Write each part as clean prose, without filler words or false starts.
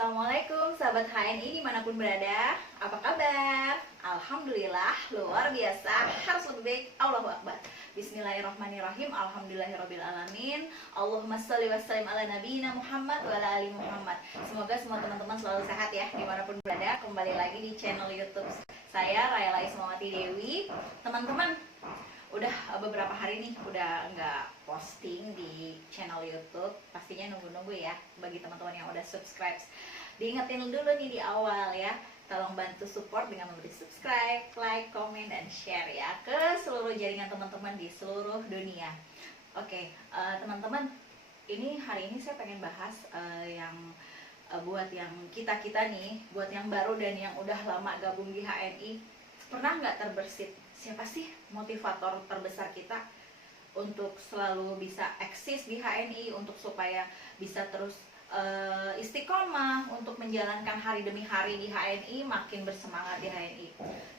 Assalamualaikum sahabat HNI dimanapun berada. Apa kabar? Alhamdulillah luar biasa, harus lebih baik. Allahu Akbar. Bismillahirrahmanirrahim. Alhamdulillahirrabbilalamin. Allahumma sholli wa sallim ala nabiyina Muhammad wa ala ali Muhammad. Semoga semua teman-teman selalu sehat ya dimanapun berada. Kembali lagi di channel YouTube saya, Raya Ismawati Dewi. Teman-teman, udah beberapa hari nih udah nggak posting di channel YouTube. Pastinya nunggu-nunggu ya bagi teman-teman yang udah subscribe. Diingetin dulu nih di awal ya, tolong bantu support dengan memberi subscribe, like, komen, dan share ya ke seluruh jaringan teman-teman di seluruh dunia. Oke, teman-teman, ini hari ini saya pengen bahas yang buat yang kita-kita nih, buat yang baru dan yang udah lama gabung di HNI, pernah nggak terbersit siapa sih motivator terbesar kita untuk selalu bisa eksis di HNI, untuk supaya bisa terus istiqomah untuk menjalankan hari demi hari di HNI, makin bersemangat di HNI?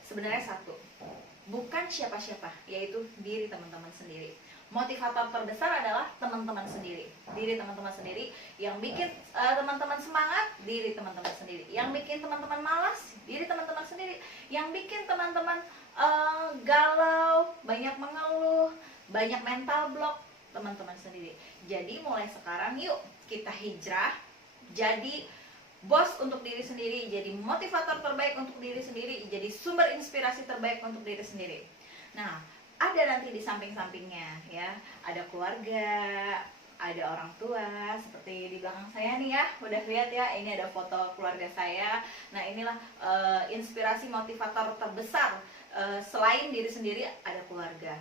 Sebenarnya satu, bukan siapa-siapa, yaitu diri teman-teman sendiri. Motivator terbesar adalah teman-teman sendiri, diri teman-teman sendiri. Yang bikin teman-teman semangat, diri teman-teman sendiri. Yang bikin teman-teman malas, diri teman-teman sendiri. Yang bikin teman-teman galau, banyak mengeluh, banyak mental block, teman-teman sendiri. Jadi mulai sekarang yuk kita hijrah, jadi bos untuk diri sendiri, jadi motivator terbaik untuk diri sendiri, jadi sumber inspirasi terbaik untuk diri sendiri. Nah, ada nanti di samping-sampingnya ya, ada keluarga, ada orang tua, seperti di belakang saya nih ya, udah lihat ya, ini ada foto keluarga saya. Nah, inilah inspirasi motivator terbesar. Selain diri sendiri, ada keluarga.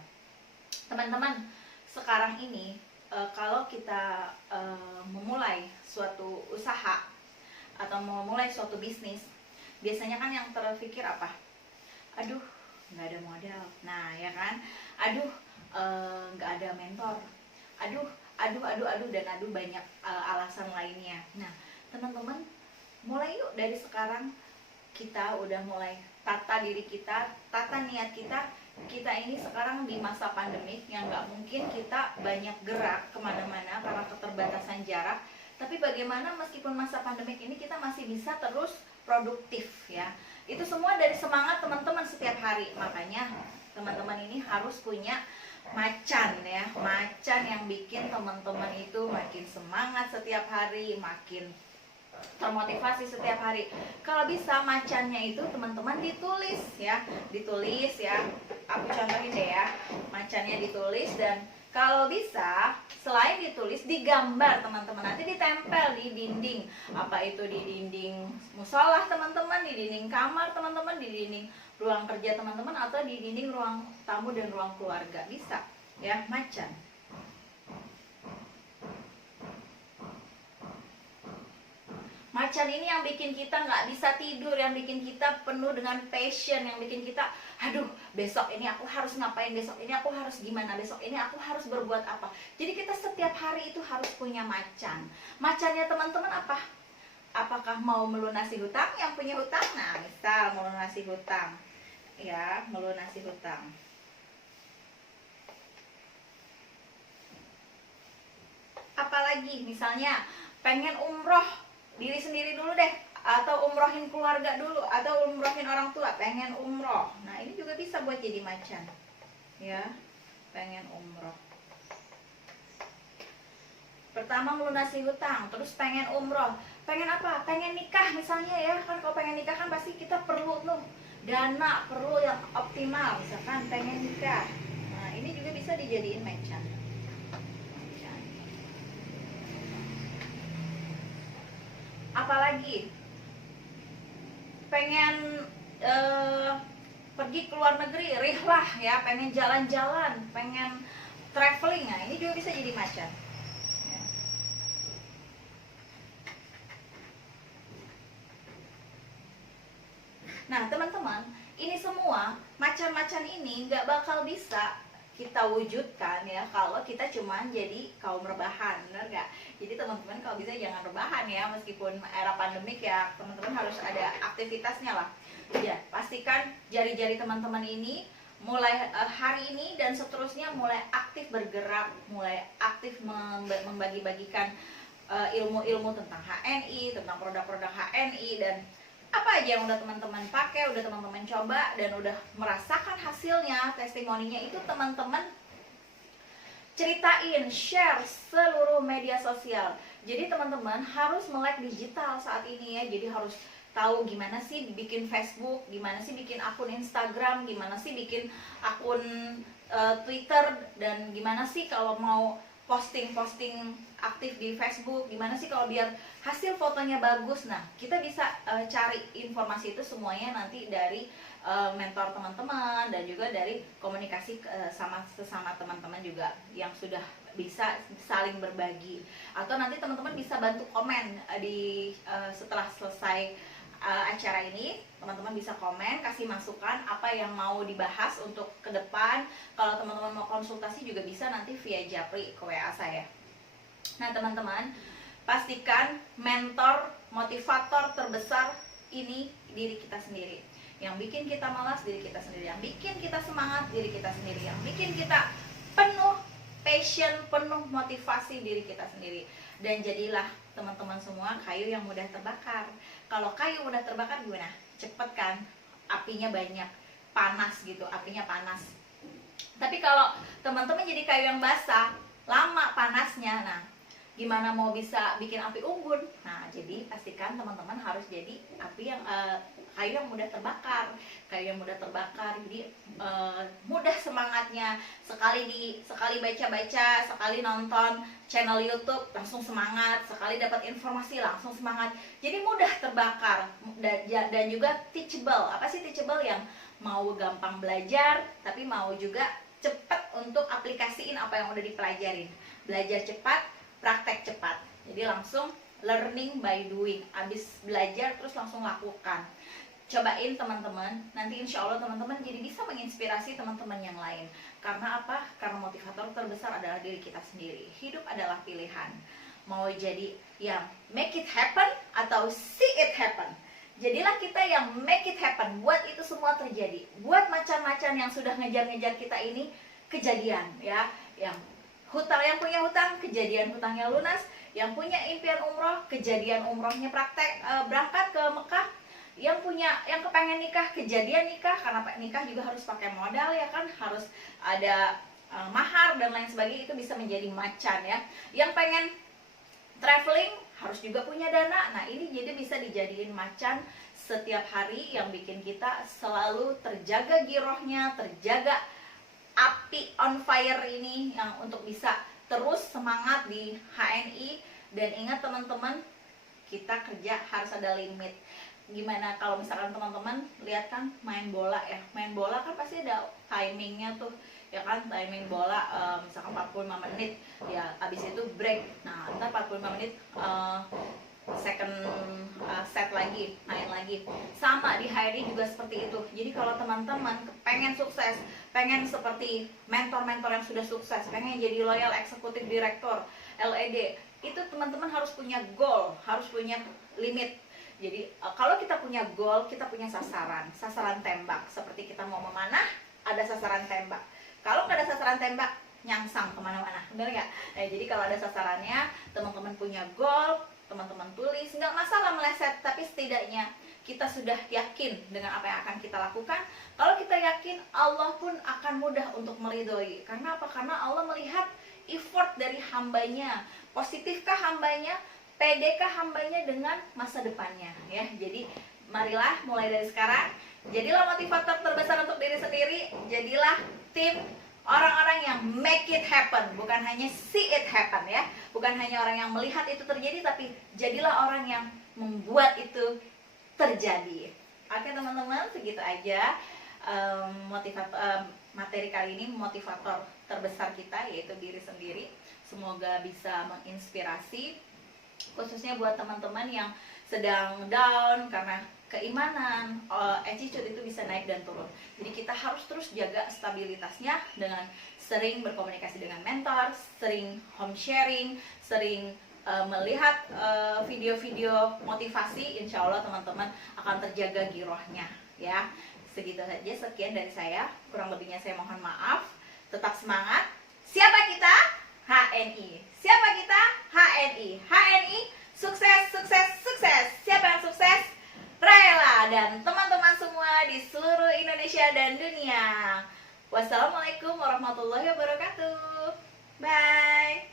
Teman-teman, sekarang ini kalau kita memulai suatu usaha atau memulai suatu bisnis, biasanya kan yang terpikir apa? Aduh, nggak ada modal. Nah, ya kan? Aduh, nggak ada mentor. Aduh, dan banyak alasan lainnya. Nah, teman-teman, mulai yuk dari sekarang kita udah mulai tata diri kita, tata niat kita. Kita ini sekarang di masa pandemik yang nggak mungkin kita banyak gerak kemana-mana karena keterbatasan jarak. Tapi bagaimana meskipun masa pandemik ini kita masih bisa terus produktif ya. Itu semua dari semangat teman-teman setiap hari. Makanya teman-teman ini harus punya macan ya, macan yang bikin teman-teman itu makin semangat setiap hari, makin termotivasi setiap hari. Kalau bisa macannya itu teman-teman ditulis ya, aku contohin deh ya, macannya ditulis. Dan kalau bisa selain ditulis, digambar teman-teman, nanti ditempel di dinding, apa itu di dinding musola teman-teman, di dinding kamar teman-teman, di dinding ruang kerja teman-teman, atau di dinding ruang tamu dan ruang keluarga, bisa ya, macan. Macan ini yang bikin kita nggak bisa tidur, yang bikin kita penuh dengan passion, yang bikin kita, aduh, besok ini aku harus ngapain, besok ini aku harus gimana, besok ini aku harus berbuat apa. Jadi kita setiap hari itu harus punya macan. Macannya teman-teman apa? Apakah mau melunasi hutang? Yang punya hutang, nah misal melunasi hutang ya, melunasi hutang. Apalagi misalnya pengen umroh diri sendiri dulu deh, atau umrohin keluarga dulu, atau umrohin orang tua, pengen umroh. Nah, ini juga bisa buat jadi macan ya, pengen umroh. Pertama melunasi hutang, terus pengen umroh. Pengen apa? Pengen nikah misalnya ya, kan kalau pengen nikah kan pasti kita perlu tuh dana, perlu yang optimal. Misalkan pengen nikah, nah ini juga bisa dijadiin macan. Apalagi pengen pergi ke luar negeri, rihlah ya, pengen jalan-jalan, pengen traveling, nah ini juga bisa jadi macan ya. Nah teman-teman, ini semua macan-macan ini nggak bakal bisa kita wujudkan ya kalau kita cuma jadi kaum rebahan, bener gak? Jadi teman-teman kalau bisa jangan rebahan ya, meskipun era pandemik ya, teman-teman harus ada aktivitasnya lah ya. Pastikan jari-jari teman-teman ini mulai hari ini dan seterusnya mulai aktif bergerak, mulai aktif membagi-bagikan ilmu-ilmu tentang HNI, tentang produk-produk HNI, dan apa aja yang udah teman-teman pakai, udah teman-teman coba dan udah merasakan hasilnya, testimoninya itu teman-teman ceritain, share seluruh media sosial. Jadi teman-teman harus melek digital saat ini ya. Jadi harus tahu gimana sih bikin Facebook, gimana sih bikin akun Instagram, gimana sih bikin akun Twitter, dan gimana sih kalau mau posting aktif di Facebook, gimana sih kalau biar hasil fotonya bagus. Nah, kita bisa cari informasi itu semuanya nanti dari mentor teman-teman, dan juga dari komunikasi sama sesama teman-teman juga yang sudah bisa saling berbagi. Atau nanti teman-teman bisa bantu komen di setelah selesai acara ini, teman-teman bisa komen, kasih masukan apa yang mau dibahas untuk ke depan. Kalau teman-teman mau konsultasi juga bisa nanti via Japri ke WA saya. Nah teman-teman, pastikan mentor, motivator terbesar ini diri kita sendiri. Yang bikin kita malas diri kita sendiri, yang bikin kita semangat diri kita sendiri, yang bikin kita penuh passion, penuh motivasi diri kita sendiri. Dan jadilah teman-teman semua kayu yang mudah terbakar. Kalau kayu mudah terbakar gimana? Cepet kan? Apinya banyak, panas gitu, apinya panas. Tapi kalau teman-teman jadi kayu yang basah, lama panasnya, nah gimana mau bisa bikin api unggun? Nah jadi pastikan teman-teman harus jadi api yang kayu yang mudah terbakar, kayu yang mudah terbakar. Jadi mudah semangatnya, sekali baca-baca, sekali nonton channel YouTube langsung semangat, sekali dapat informasi langsung semangat. Jadi mudah terbakar dan juga teachable. Apa sih teachable? Yang mau gampang belajar tapi mau juga cepat untuk aplikasiin apa yang udah dipelajarin. Belajar cepat, praktek cepat. Jadi langsung learning by doing. Abis belajar terus langsung lakukan. Cobain teman-teman, nanti insya Allah teman-teman jadi bisa menginspirasi teman-teman yang lain. Karena apa? Karena motivator terbesar adalah diri kita sendiri. Hidup adalah pilihan. Mau jadi yang make it happen atau see it happen. Jadilah kita yang make it happen, buat itu semua terjadi. Buat macan-macan yang sudah ngejar-ngejar kita ini kejadian ya. Yang punya hutang, kejadian hutangnya lunas. Yang punya impian umroh, kejadian umrohnya praktek berangkat ke Mekah. Yang kepengen nikah, kejadian nikah, karena nikah juga harus pakai modal ya kan, harus ada mahar dan lain sebagainya, itu bisa menjadi macan ya. Yang pengen traveling harus juga punya dana. Nah ini jadi bisa dijadiin macan setiap hari yang bikin kita selalu terjaga girohnya, terjaga api on fire ini, yang untuk bisa terus semangat di HNI. Dan ingat teman-teman, kita kerja harus ada limit. Gimana kalau misalkan teman-teman lihat kan main bola ya, main bola kan pasti ada timingnya tuh ya kan, timing bola misalkan 45 menit ya, habis itu break. Nah ntar 45 menit second set lagi, main lagi. Sama di HRD juga seperti itu. Jadi kalau teman-teman pengen sukses, pengen seperti mentor-mentor yang sudah sukses, pengen jadi loyal eksekutif direktur LED, itu teman-teman harus punya goal, harus punya limit. Jadi kalau kita punya goal, kita punya sasaran tembak. Seperti kita mau memanah, ada sasaran tembak. Kalau nggak ada sasaran tembak, nyangsang kemana-mana, bener nggak? Jadi kalau ada sasarannya, teman-teman punya goal, teman-teman tulis, nggak masalah meleset, tapi setidaknya kita sudah yakin dengan apa yang akan kita lakukan. Kalau kita yakin, Allah pun akan mudah untuk meridhoi. Karena apa? Karena Allah melihat effort dari hambanya. Positifkah hambanya? Pedekah hambanya dengan masa depannya ya. Jadi marilah mulai dari sekarang, jadilah motivator terbesar untuk diri sendiri. Jadilah tim orang-orang yang make it happen, bukan hanya see it happen ya. Bukan hanya orang yang melihat itu terjadi, tapi jadilah orang yang membuat itu terjadi. Oke teman-teman, segitu aja materi kali ini, motivator terbesar kita yaitu diri sendiri. Semoga bisa menginspirasi, khususnya buat teman-teman yang sedang down karena keimanan. Attitude itu bisa naik dan turun. Jadi kita harus terus jaga stabilitasnya dengan sering berkomunikasi dengan mentor, sering home sharing, sering melihat video-video motivasi. Insya Allah teman-teman akan terjaga girohnya ya. Segitu saja, sekian dari saya. Kurang lebihnya saya mohon maaf. Tetap semangat. Siapa kita? HNI. Siapa kita? HNI. HNI Sukses, sukses, sukses. Siapa yang sukses? Raela dan teman-teman semua di seluruh Indonesia dan dunia. Wassalamualaikum warahmatullahi wabarakatuh. Bye.